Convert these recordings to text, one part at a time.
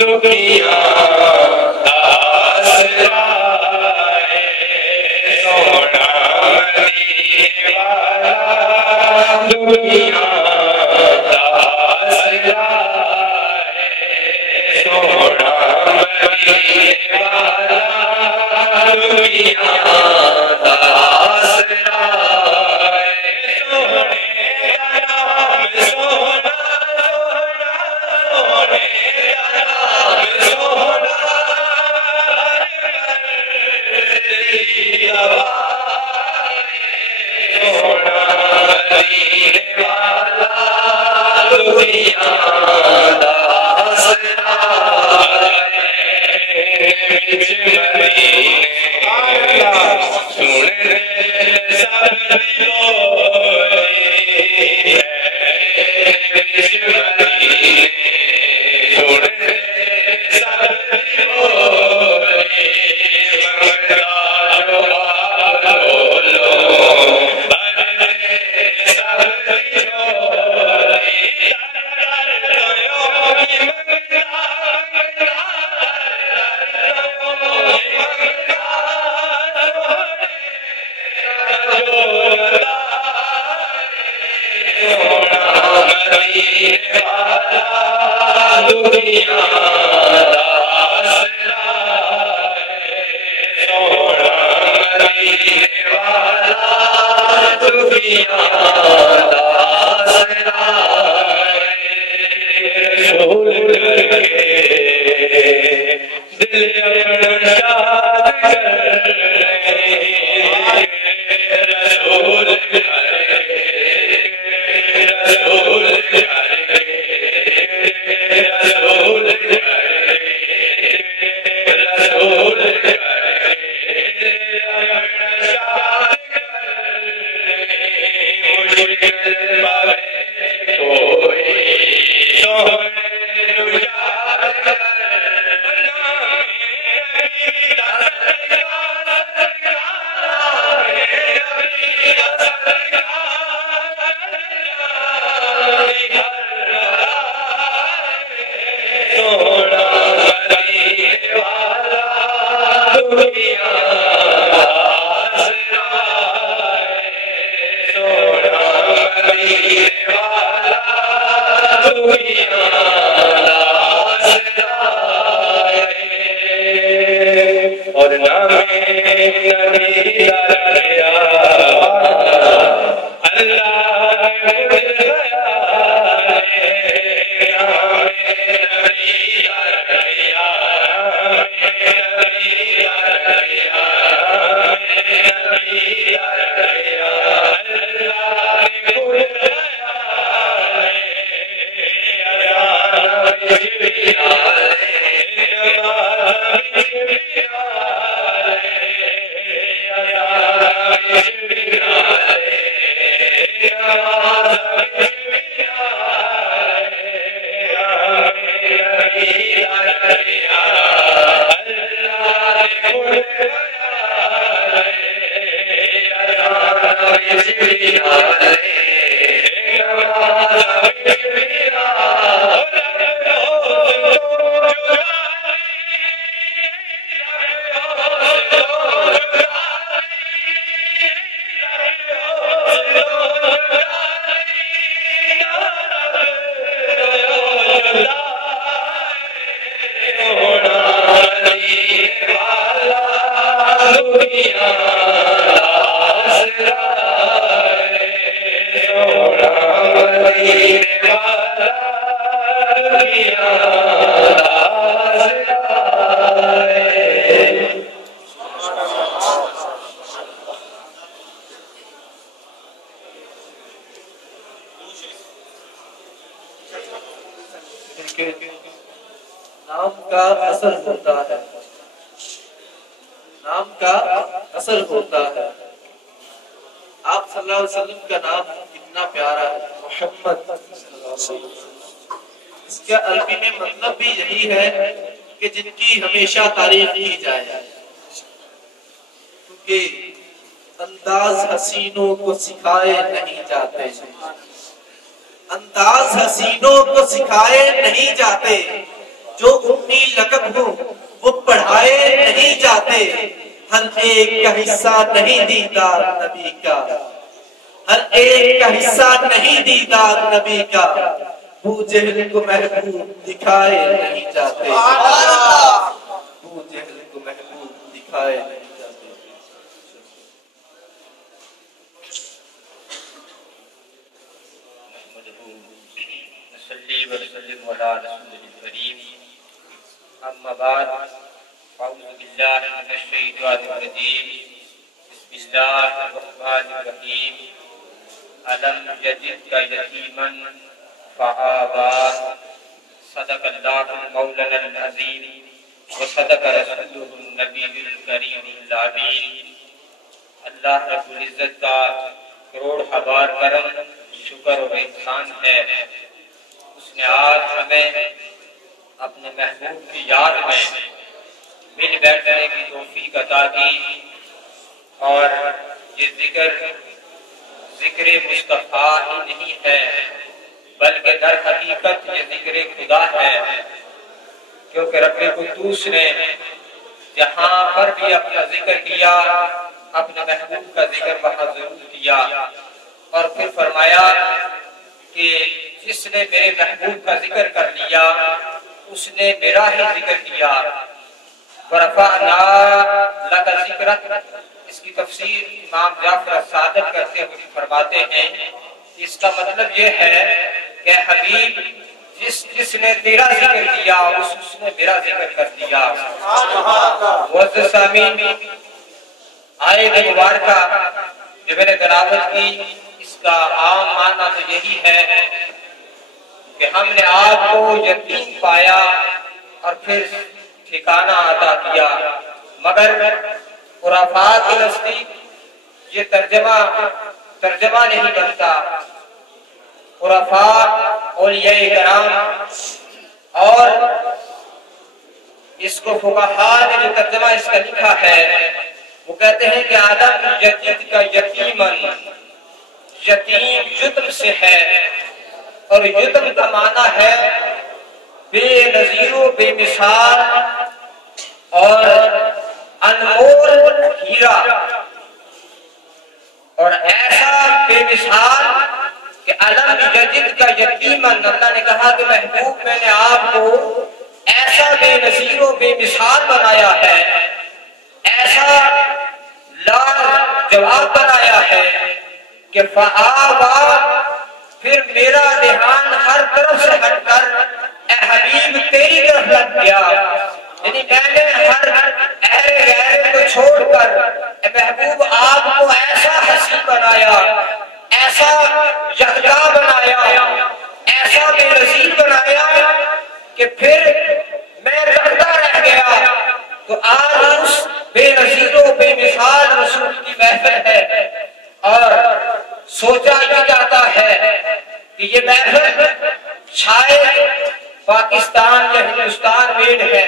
دنیا آسرا سونا مدینے والا دنیا آسرا سونا مدینے والا دنیا آسرا نام کا اثر ہوتا ہے، نام کا اثر ہوتا ہے۔ آپ صلی اللہ علیہ وسلم کا نام کتنا پیارا ہے، محمد صلی اللہ علیہ وسلم۔ اس کا عربی میں مطلب بھی یہی ہے کہ جن کی ہمیشہ تعریف کی جائے، کیونکہ انداز حسینوں کو سکھائے نہیں جاتے، انداز حسینوں کو سکھائے نہیں جاتے، جو اپنی لقب ہو وہ پڑھائے نہیں جاتے، ہر ایک کا حصہ نہیں دیدار نبی کا، ہر ایک کا حصہ نہیں دیدار نبی کا، ابو جہل کو محبوب دکھائے نہیں جاتے، ابو جہل کو محبوب دکھائے نہیں جاتے۔ نصلی ونسلم علی رسول الکریم، اما بعد، اعوذ باللہ من الشیطان الرجیم، بسم اللہ الرحمن الرحیم، الم یجدک یتیما فآویٰ، صدق اللہ مولانا العظیم وصدق رسولہ النبی الکریم الامین۔ اللہ رب العزت کا کروڑ ہزار کرم، شکر و احسان ہے، اس نے آج ہمیں اپنے محبوب کی یاد میں مل بیٹھنے کی توفیق عطا کی، اور یہ ذکر مصطفیٰ ہی نہیں ہے بلکہ در حقیقت یہ ذکر خدا ہے، کیونکہ رب قدوس نے جہاں پر بھی اپنا ذکر کیا اپنے محبوب کا ذکر وہاں ضرور کیا، اور پھر فرمایا کہ جس نے میرے محبوب کا ذکر کر لیا اس نے میرا ہی ذکر کیا۔ وَرَفَعْنَا لَكَ ذِكْرَكَ، اس کی تفسیر امام جعفر صادق کرتے ہوئے فرماتے ہیں اس کا مطلب یہ ہے کہ حبیب جس نے تیرا ذکر کیا اس نے میرا ذکر کر دیا۔ معزز سامعین، آیت مبارکہ جو میں نے تلاوت کی اس کا عام معنی تو یہی ہے کہ ہم نے آپ کو یتیم پایا اور پھر ٹھکانہ عطا کیا، مگر خرافات کے نزدیک یہ ترجمہ نہیں بنتا۔ خرافات اولیاء کرام اور اس کو فقہاء نے جو ترجمہ اس کا لکھا ہے وہ کہتے ہیں کہ آدم یتیم کا یتیمن، یتیم یتم سے ہے، اور یتم کا معنی ہے بے نظیر و بے مثال اور انمول ہیرا، اور ایسا بے مثال کہ علم یجد کا یتیمن، اللہ نے کہا کہ محبوب میں نے آپ کو ایسا بے نظیر و بے مثال بنایا ہے، ایسا لا جواب بنایا ہے کہ فآویٰ، پھر میرا دھیان ہر طرف سے ہٹ کر اے حبیب تیری طرف لگ گیا، یعنی میں نے ہر اہل غیر کو چھوڑ کر اے محبوب آپ کو ایسا حسین بنایا، ایسا یکتا بنایا، ایسا بے نظیر بنایا کہ پھر میں رکھتا رہ گیا۔ تو آج اس بے نظیر و بے مثال رسول کی محفل ہے، اور سوچا بھی جاتا ہے کہ یہ محفل شاید پاکستان یا ہندوستان میڈ ہے،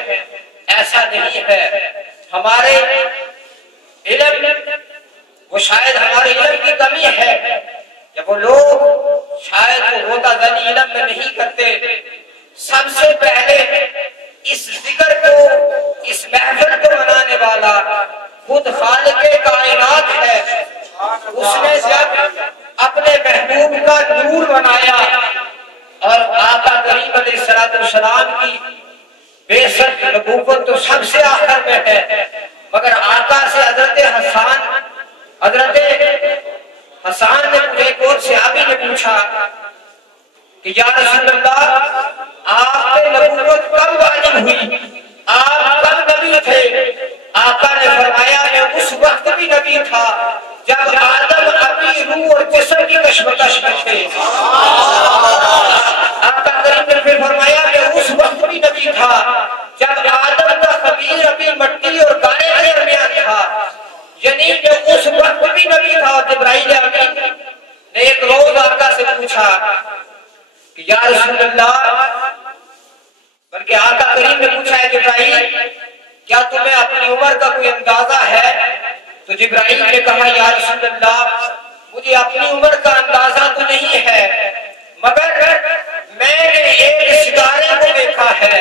ایسا نہیں ہے۔ ہمارے علم، وہ شاید ہمارے علم کی کمی ہے، جب وہ لوگ شاید وہ ہوتا زنی علم میں نہیں کرتے۔ سب سے پہلے اس ذکر کو، اس محفل کو منانے والا خود خالق کائنات ہے۔ اس نے جب اپنے محبوب کا نور بنایا، اور آقا کریم علیہ السلام کی بے شک نبوت تو سب سے آخر میں ہے، مگر آقا سے حضرت حسان نے ایک اور صحابی نے پوچھا کہ یا رسول اللہ، آپ پہ نبوت کب واجب ہوئی، آپ کب نبی تھے؟ آقا نے فرمایا میں اس وقت بھی نبی تھا جب آدم اپنی روح اور جسم کی کشمکش میں تھے۔ آقا کریم نے پھر فرمایا میں اس وقت بھی نبی تھا جب آدم کا خمیر ابھی مٹی اور گارے کے درمیان تھا، یعنی کہ اس وقت بھی نبی تھا۔ اور جبرائیل امین نے ایک روز آقا سے پوچھا کہ یا رسول اللہ، بلکہ آقا کریم نے پوچھا ہے جبرائیل کیا تمہیں اپنی عمر کا کوئی اندازہ ہے؟ تو جبرائیل نے کہا یا رسول اللہ، مجھے اپنی عمر کا اندازہ تو نہیں ہے، مگر میں نے ایک ستارے کو دیکھا ہے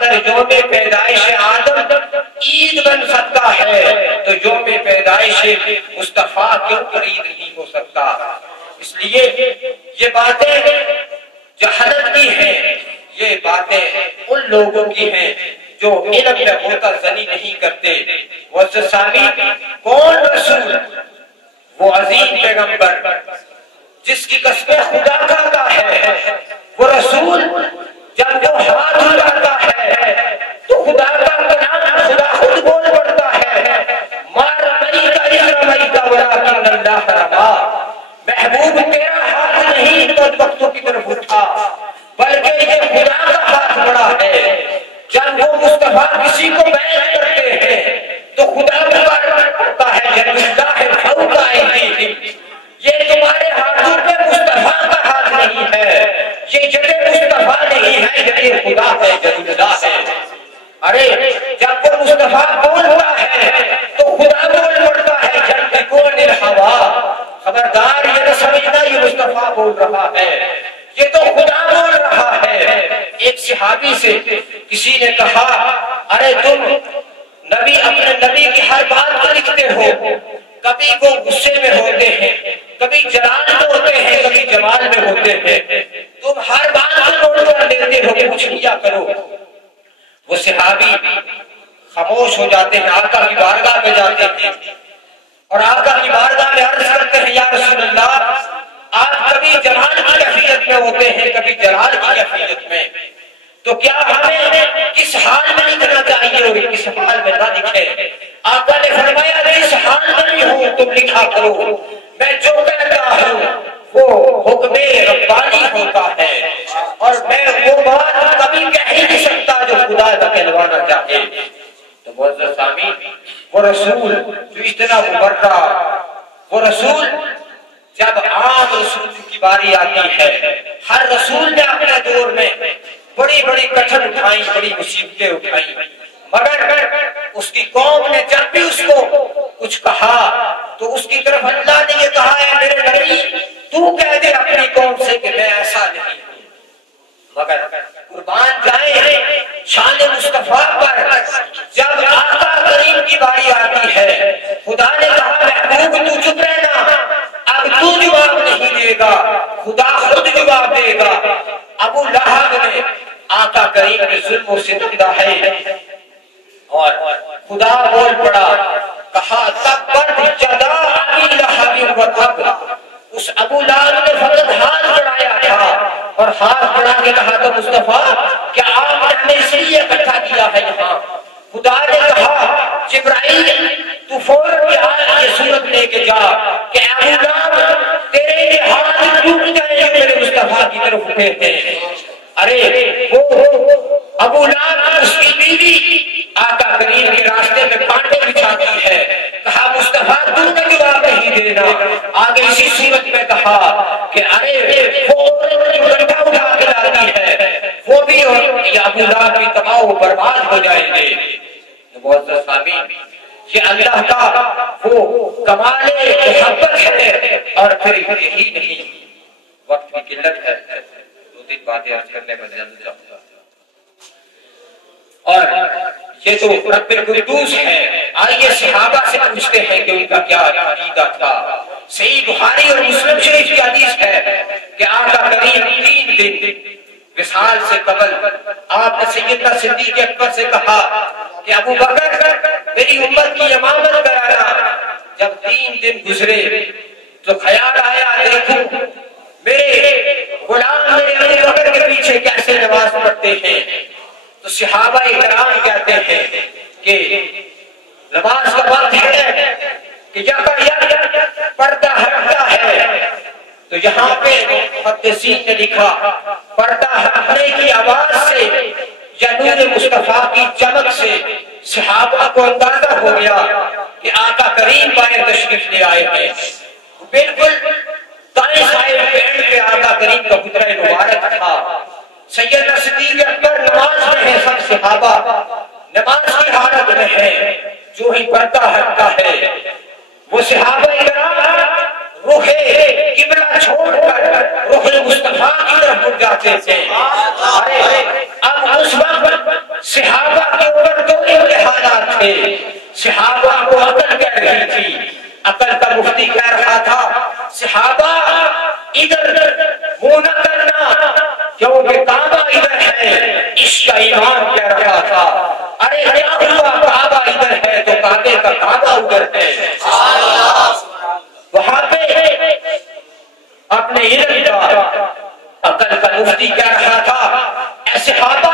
اگر یوم پیدائش آدم عید بن سکتا ہے تو یوم پیدائش مصطفیٰ کیوں پر عید نہیں ہو سکتا؟ اس لیے یہ باتیں جہالت کی ہیں، یہ باتیں ان لوگوں کی ہیں جو علم میں ہوتا زنی نہیں کرتے۔ سامی کون رسول؟ وہ عظیم پیغمبر جس کی قسم خدا کھاتا ہے۔ وہ رسول جب وہ ہاتھ اٹھاتا ہے تو خدا کا کلام خدا خود بول پڑتا ہے، ما رمیت اذ رمیت ولکن اللہ رمی۔ محبوب تیرا ہاتھ نہیں تو وقتوں کی طرف اٹھا، بلکہ یہ خدا کا ہاتھ بڑا ہے۔ جب وہ مصطفیٰ کسی کو بیعت کرتے ہیں تو خدا مبارک کرتا ہے جب اللہ فوق ایدیہم۔ یہ تمہارے ہاتھوں پہ مصطفیٰ کا ہاتھ نہیں ہے، یہ جد مصطفیٰ نہیں ہے، یہ خدا ہے، جد اللہ ہے۔ ارے جب وہ مصطفیٰ بولتا ہے تو خدا بول پڑتا ہے، جب کون الہوا۔ خبردار یہ نہ سمجھنا یہ مصطفیٰ بول رہا ہے، یہ تو خدا بول رہا ہے۔ ایک صحابی سے کسی نے کہا، ارے تم نبی اپنے نبی کی ہر بات کو لکھتے ہو، کبھی وہ غصے میں ہوتے ہیں، کبھی جلال میں ہوتے ہیں، کبھی جمال میں ہوتے ہیں، تم ہر بات کو نوٹ کر لیتے ہو، پوچھ لیا کرو۔ وہ صحابی خاموش ہو جاتے ہیں، آقا کی بارگاہ میں جاتے ہیں اور آقا کی بارگاہ میں عرض کرتے ہیں، یا رسول اللہ آپ کبھی جمال کی کیفیت میں ہوتے ہیں، کبھی جلال کی کیفیت میں، تو کیا ہمیں کس حال میں لکھنا چاہیے اور کس حال میں نہ لکھے؟ آقا نے فرمایا جس حال میں بھی ہوں تم لکھا کرو، میں جو کہتا ہوں وہ حکم ربانی ہوتا ہے اور میں وہ بات کبھی کہہ ہی نہیں سکتا جو خدا کا کہلوانا چاہے۔ تو معزز سامعین، وہ رسول جو اتنا مبرہ، وہ رسول جب عام رسول کی باری آتی ہے، ہر رسول نے اپنے دور میں بڑی بڑی کٹھن اٹھائیں، بڑی مصیبتیں اٹھائیں، مگر اس کی قوم نے جب بھی اس کو کچھ کہا تو اس کی طرف اللہ نے یہ کہا ہے، میرے نبی تو کہہ دے اپنی قوم سے کہ میں ایسا نہیں ہوں۔ مگر قربان جائیں شان مصطفیٰ پر جب آقا کریم کی باری آتی ہے، خدا نے کہا محبوب تو چپ رہنا، اب تو جواب نہیں دے گا، خدا خود جواب دے گا۔ ابو لہب نے آقا کریم نے ظلم و ستم ڈھائے اور خدا بول پڑا، کہا تبت یدا ابی لہب وتب۔ اس ابو لہب نے فقط ہاتھ بڑھایا تھا اور ہاتھ بڑھا کے کہا تو مصطفیٰ کیا آپ نے ہمیں اس لیے اکٹھا کیا ہے یہاں؟ خدا نے کہا جبرائیل تو فوراً یہ صورت لے کے جا کہ ابو لہب تیرے یہ ہاتھ ٹوٹ جائیں جو میرے مصطفیٰ کی طرف اٹھے تھے۔ ارے وہ ابو لہب اس کی بیوی آقا کریم کے راستے میں کانٹے بچھاتی ہے، کہا مصطفیٰ تو نے جواب نہیں دینا۔ آگے اسی صورت میں کہا کہ ارے وہ جو ڈنڈا اٹھا کے لاتی ہے وہ بھی اور یہ ابو لہب بھی تباہ و برباد ہو جائیں گے۔ معزز سامعین، یہ اللہ کا وہ کمال محبت ہے۔ اور پھر یہی نہیں، وقت کی قلت ہے، دو تین باتیں عرض کرنے میں جلد رہوں گا۔ اور یہ تو رب القدوس ہے، آئیے صحابہ سے پوچھتے ہیں کہ ان کا کیا عقیدہ تھا۔ صحیح بخاری اور مسلم شریف کی حدیث ہے کہ آقا کریم 3 دن وصال سے قبل آپ نے سیدنا صدیق اکبر سے کہا کہ ابو بکر میری امت کی امامت کرانا۔ جب 3 دن گزرے تو خیال آیا دیکھوں میرے غلام میرے ابو بکر کے پیچھے کیسے نماز پڑھتے ہیں۔ تو صحابہ کرام کہتے ہیں کہ نماز کا وقت ہے کہ پردہ ہٹتا ہے، تو یہاں پہ محدثین نے لکھا پردہ ہٹنے کی آواز سے یا نور مصطفیٰ کی چمک سے صحابہ کو اندازہ ہو گیا کہ آقا کریم بائیں تشریف لے آئے ہیں۔ بالکل دائیں سائڈ پینڈ پہ آقا کریم کا خطرہ مبارک تھا۔ سیدنا صدیق اکبر نماز میں ہیں، سب صحابہ نماز کی حالت میں ہیں۔ جو ہی پردہ ہٹتا ہے وہ صحابہ کرام رخ قبلہ چھوڑ کر رخ مصطفیٰ کی طرف مڑ جاتے تھے۔ اب اس وقت کیونکہ کعبہ ادھر ہے، اس کا ایمان کہہ رہا تھا ارے کیا ہوا کعبہ ادھر ہے تو کعبے کا کعبہ ادھر ہے۔ وہاں پہ اپنے علم کا عقل کا مفتی کہہ رہا تھا اے صحابہ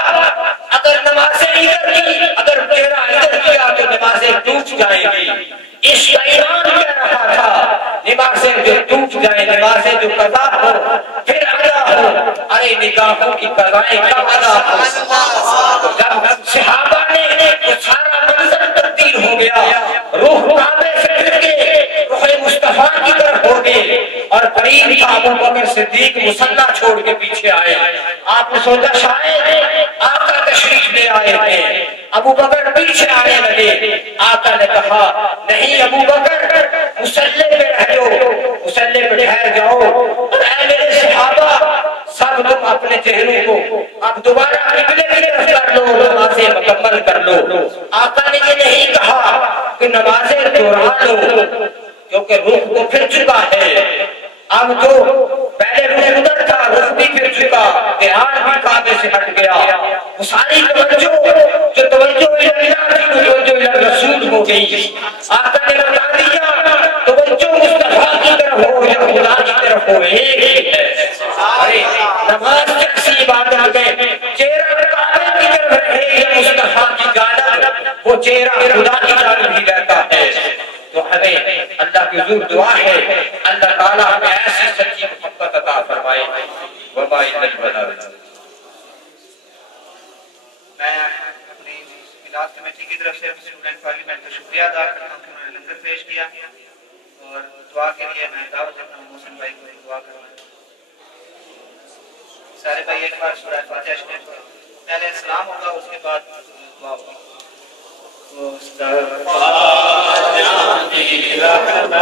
اگر نمازیں ادھر کی، اگر چہرہ ادھر کیا تو نمازیں ٹوٹ جائیں گی۔ اس کا ایمان کہہ رہا تھا نمازیں جو ٹوٹ جائیں، نمازیں جو قضا ہو پھر ادا ہو، ارے نگاہوں کی قضائیں کب ادا ہو؟ جب صحابہ نے وہ سارا منظر تبدیل ہو گیا، روح کعبے سے پھر کے روح مصطفیٰ کی طرف ہو گئے اور قریب تھا ابو بکر صدیق مسلح چھوڑ کے پیچھے آئے۔ آپ نے سوچا شاید آقا تشریف لے آئے ہیں، ابو بکر پیچھے آنے لگے۔ آقا نے کہا نہیں ابو بکر مسلح پہ رہ جاؤ، مسلح پہ ٹھہر جاؤ، اے میرے صحابہ سب تم اپنے چہروں کو اب دوبارہ قبلے کی طرف کر لو، نمازیں مکمل کر لو۔ آقا نے یہ نہیں کہا کہ نمازیں دوہرا لو کیونکہ رخ تو پھر چکا ہے، اب تو پہلے رخ ادھر تھا رخ بھی پھر چکا، دھیان بھی کعبے سے ہٹ گیا، وہ ساری توجہ جو توجہ اللہ تھی وہ توجہ رسول ہو گئی۔ آقا نے بتا دیا توجہ مصطفیٰ کی طرف ہو یا خدا کی طرف ہو ایک ہی ہے۔ ارے نماز کیسی عبادت ہے، چہرہ کعبے کی طرف رہے یا مصطفیٰ کی جانب، وہ چہرہ خدا کی جانب ہی رہتا ہے۔ تو ہمیں اللہ کی حضور دعا ہے اللہ تعالیٰ ہمیں ایسی سچی محبت عطا فرمائے۔ وما الا البلاغ۔ میں اپنی کلاس کمیٹی کی طرف سے اسٹوڈنٹ پارلیمنٹ کا شکریہ ادا کرتا ہوں کہ انہوں نے لنگر پیش کیا، اور دعا کے لیے میں دعوت دیتا ہوں محسن بھائی کو دعا کرنا۔ سارے بھائی ایک بار سورہ فاتحہ شریف پہلے سلام ہوگا، اس کے بعد دعا ہوگی۔ رحمت